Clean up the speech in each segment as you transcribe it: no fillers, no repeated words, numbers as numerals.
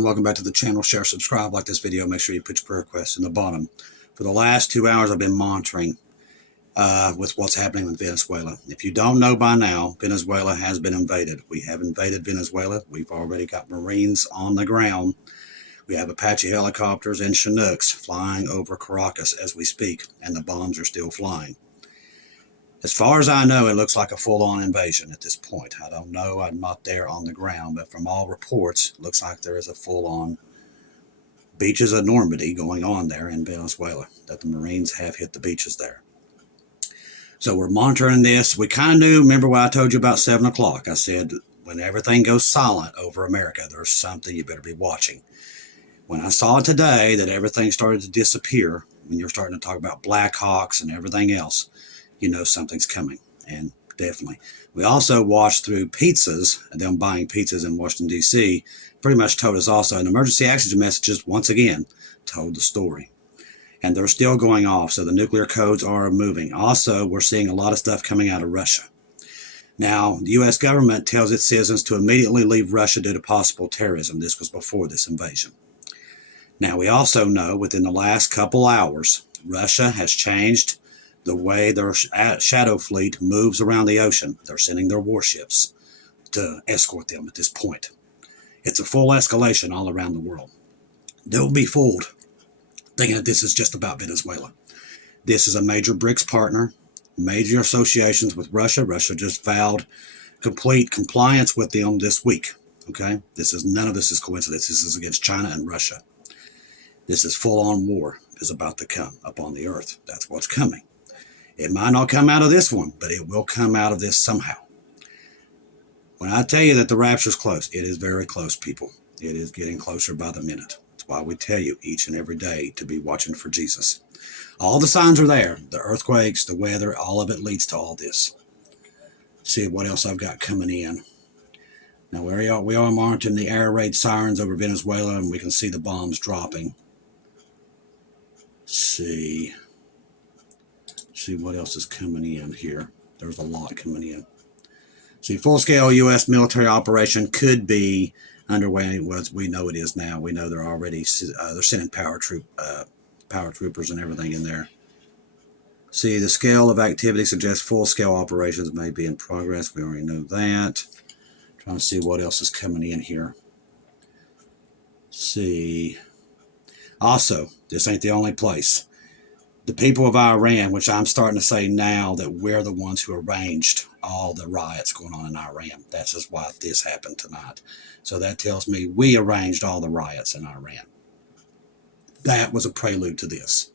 everyone, welcome back to the channel. Share, subscribe, like this video. Make sure you put your prayer requests in the bottom. For the last 2 hours, I've been monitoring with what's happening in Venezuela. If you don't know by now, Venezuela has been invaded. We have invaded Venezuela. We've already got Marines on the ground. We have Apache helicopters and Chinooks flying over Caracas as we speak, and the bombs are still flying. As far as I know, it looks like a full-on invasion at this point. I don't know. I'm not there on the ground, but from all reports, it looks like there is a full-on beaches of Normandy going on there in Venezuela, that the Marines have hit the beaches there. So we're monitoring this. We kind of knew, remember what I told you about 7 o'clock? I said, when everything goes silent over America, there's something you better be watching. When I saw today that everything started to disappear, when you're starting to talk about Black Hawks and everything else, you know something's coming, and definitely. We also watched through pizzas, them buying pizzas in Washington, D.C., pretty much told us also, and emergency oxygen messages, once again, told the story. And they're still going off, so the nuclear codes are moving. Also, we're seeing a lot of stuff coming out of Russia. Now, the U.S. government tells its citizens to immediately leave Russia due to possible terrorism. This was before this invasion. Now, we also know within the last couple hours, Russia has changed the way their shadow fleet moves around the ocean. They're sending their warships to escort them at this point. It's a full escalation all around the world. They'll be fooled thinking that this is just about Venezuela. This is a major BRICS partner, major associations with Russia. Russia just vowed complete compliance with them this week. Okay? None of this is coincidence. This is against China and Russia. This is full-on war is about to come upon the earth. That's what's coming. It might not come out of this one, but it will come out of this somehow. When I tell you that the rapture is close, it is very close, people. It is getting closer by the minute. That's why we tell you each and every day to be watching for Jesus. All the signs are there. The earthquakes, the weather, all of it leads to all this. See what else I've got coming in. Now, we are monitoring the air raid sirens over Venezuela, and we can see the bombs dropping. See what else is coming in here. There's a lot coming in. See, full-scale U.S. military operation could be underway. We know it is now. We know they're already they're sending power troopers and everything in there. See, the scale of activity suggests full-scale operations may be in progress. We already know that. Trying to see what else is coming in here. See. Also, this ain't the only place. The people of Iran, which I'm starting to say now that we're the ones who arranged all the riots going on in Iran. That's just why this happened tonight. So that tells me we arranged all the riots in Iran. That was a prelude to this.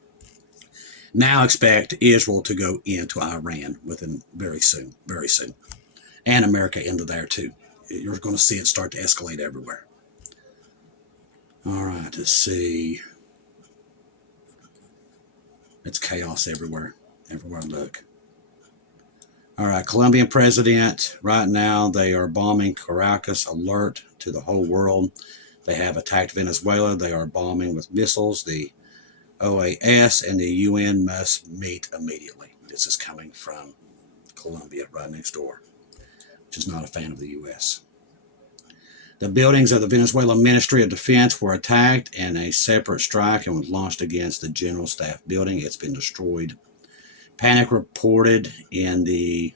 Now expect Israel to go into Iran within very soon, and America into there too. You're going to see it start to escalate everywhere. All right, let's see. It's chaos everywhere I look. All right, Colombian president, right now they are bombing Caracas, alert to the whole world. They have attacked Venezuela. They are bombing with missiles. The OAS and the UN must meet immediately. This is coming from Colombia, right next door, which is not a fan of the U.S. The buildings of the Venezuelan Ministry of Defense were attacked in a separate strike and was launched against the General Staff building. It's been destroyed. Panic reported in the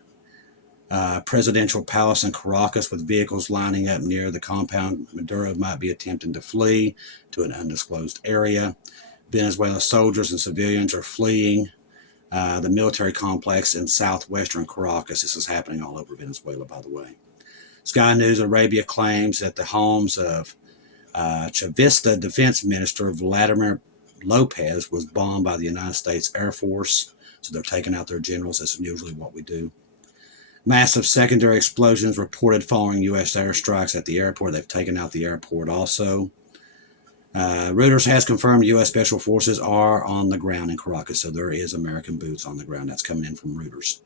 presidential palace in Caracas with vehicles lining up near the compound. Maduro might be attempting to flee to an undisclosed area. Venezuelan soldiers and civilians are fleeing the military complex in southwestern Caracas. This is happening all over Venezuela, by the way. Sky News Arabia claims that the homes of Chavista Defense Minister Vladimir Lopez was bombed by the United States Air Force. So they're taking out their generals. That's usually what we do. Massive secondary explosions reported following U.S. airstrikes at the airport. They've taken out the airport also. Reuters has confirmed U.S. Special Forces are on the ground in Caracas. So there is American boots on the ground. That's coming in from Reuters.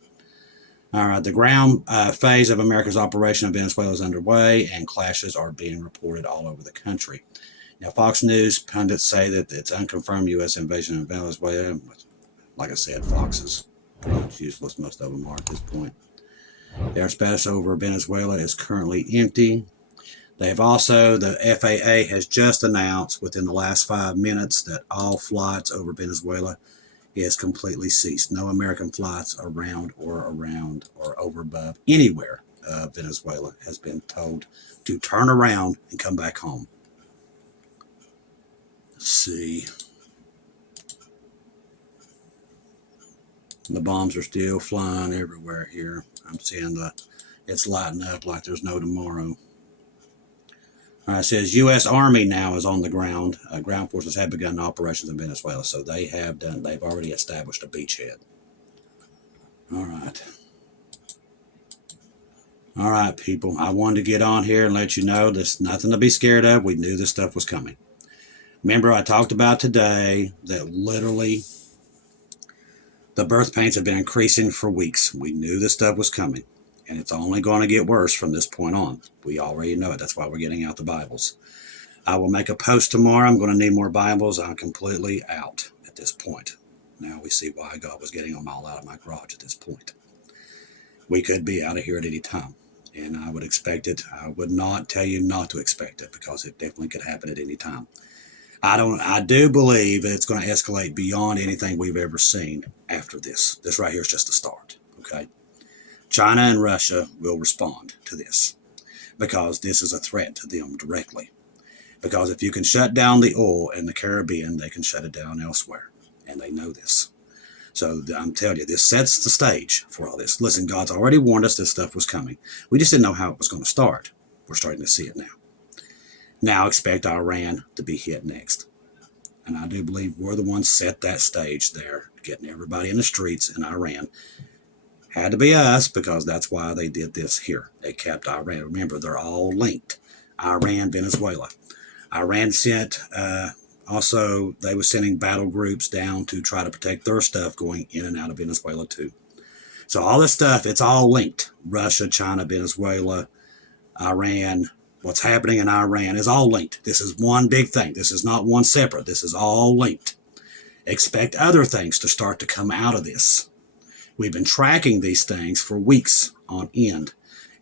All right, the ground phase of America's operation in Venezuela is underway, and clashes are being reported all over the country. Now, Fox News pundits say that it's unconfirmed U.S. invasion in Venezuela. Like I said, Fox is pretty much useless. Most of them are at this point. The airspace over Venezuela is currently empty. They have also, the FAA has just announced within the last 5 minutes that all flights over Venezuela is completely ceased. No American flights around or over above anywhere. Venezuela has been told to turn around and come back home. Let's see. The bombs are still flying everywhere here. I'm seeing it's lighting up like there's no tomorrow. It says U.S. Army now is on the ground. Ground forces have begun operations in Venezuela, so they've already established a beachhead. All right. All right, people. I wanted to get on here and let you know there's nothing to be scared of. We knew this stuff was coming. Remember, I talked about today that literally the birth pains have been increasing for weeks. We knew this stuff was coming. And it's only going to get worse from this point on. We already know it. That's why we're getting out the Bibles. I will make a post tomorrow. I'm going to need more Bibles. I'm completely out at this point. Now we see why God was getting them all out of my garage at this point. We could be out of here at any time. And I would expect it. I would not tell you not to expect it, because it definitely could happen at any time. I do believe that it's going to escalate beyond anything we've ever seen after this. This right here is just the start. Okay. China and Russia will respond to this, because this is a threat to them directly. Because if you can shut down the oil in the Caribbean, they can shut it down elsewhere. And they know this. So I'm telling you, this sets the stage for all this. Listen, God's already warned us this stuff was coming. We just didn't know how it was going to start. We're starting to see it now. Now expect Iran to be hit next. And I do believe we're the ones set that stage there, getting everybody in the streets in Iran. Had to be us, because that's why they did this here. They kept Iran. Remember, they're all linked. Iran, Venezuela. Iran sent, also, they were sending battle groups down to try to protect their stuff going in and out of Venezuela too. So all this stuff, it's all linked. Russia, China, Venezuela, Iran. What's happening in Iran is all linked. This is one big thing. This is not one separate. This is all linked. Expect other things to start to come out of this. We've been tracking these things for weeks on end,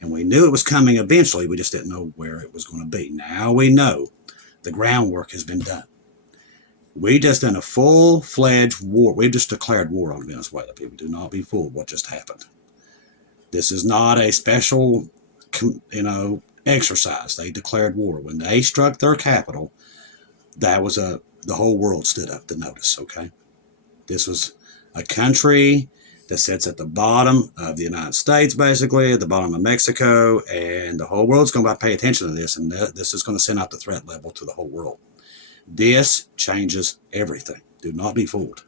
and we knew it was coming eventually. We just didn't know where it was going to be. Now we know the groundwork has been done. We just done a full-fledged war. We've just declared war on Venezuela. People, do not be fooled what just happened. This is not a special, exercise. They declared war. When they struck their capital, that was the whole world stood up to notice, okay? This was a country that sits at the bottom of the United States, basically, at the bottom of Mexico, and the whole world's going to pay attention to this, and this is going to send out the threat level to the whole world. This changes everything. Do not be fooled.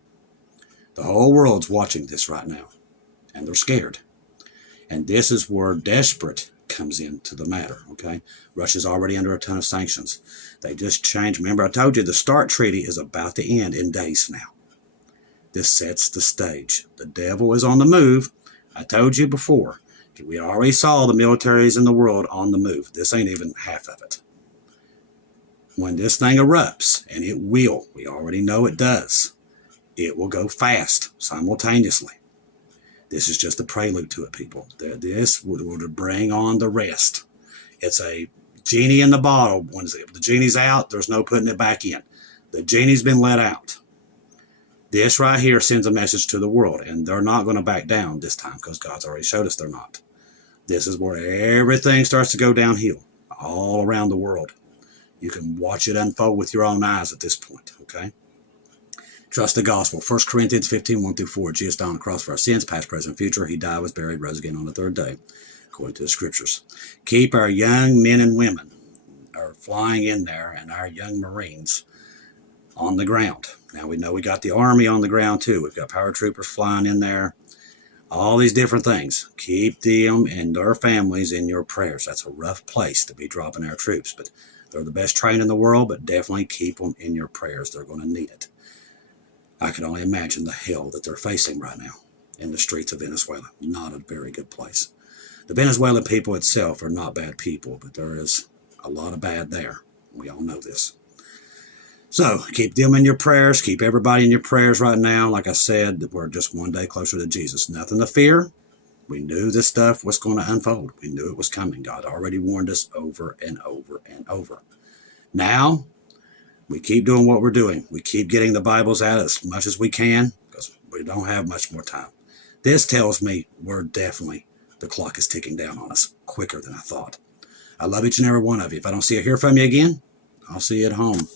The whole world's watching this right now, and they're scared. And this is where desperate comes into the matter, okay? Russia's already under a ton of sanctions. They just changed. Remember, I told you the START treaty is about to end in days now. This sets the stage. The devil is on the move. I told you before. We already saw the militaries in the world on the move. This ain't even half of it. When this thing erupts, and it will, we already know it does, it will go fast simultaneously. This is just a prelude to it, people. This will bring on the rest. It's a genie in the bottle. When the genie's out, there's no putting it back in. The genie's been let out. This right here sends a message to the world, and they're not going to back down this time, because God's already showed us they're not. This is where everything starts to go downhill all around the world. You can watch it unfold with your own eyes at this point, okay? Trust the gospel. 1 Corinthians 15, 1-4. Jesus died on the cross for our sins, past, present, future. He died, was buried, rose again on the third day, according to the scriptures. Keep our young men and women are flying in there, and our young Marines on the ground. Now we know we got the Army on the ground too. We've got paratroopers flying in there. All these different things. Keep them and their families in your prayers. That's a rough place to be dropping our troops, but they're the best trained in the world, but definitely keep them in your prayers. They're going to need it. I can only imagine the hell that they're facing right now in the streets of Venezuela. Not a very good place. The Venezuelan people itself are not bad people, but there is a lot of bad there. We all know this. So keep them in your prayers. Keep everybody in your prayers right now. Like I said, we're just one day closer to Jesus. Nothing to fear. We knew this stuff was going to unfold. We knew it was coming. God already warned us over and over and over. Now, we keep doing what we're doing. We keep getting the Bibles out as much as we can because we don't have much more time. This tells me the clock is ticking down on us quicker than I thought. I love each and every one of you. If I don't see or hear from you again, I'll see you at home.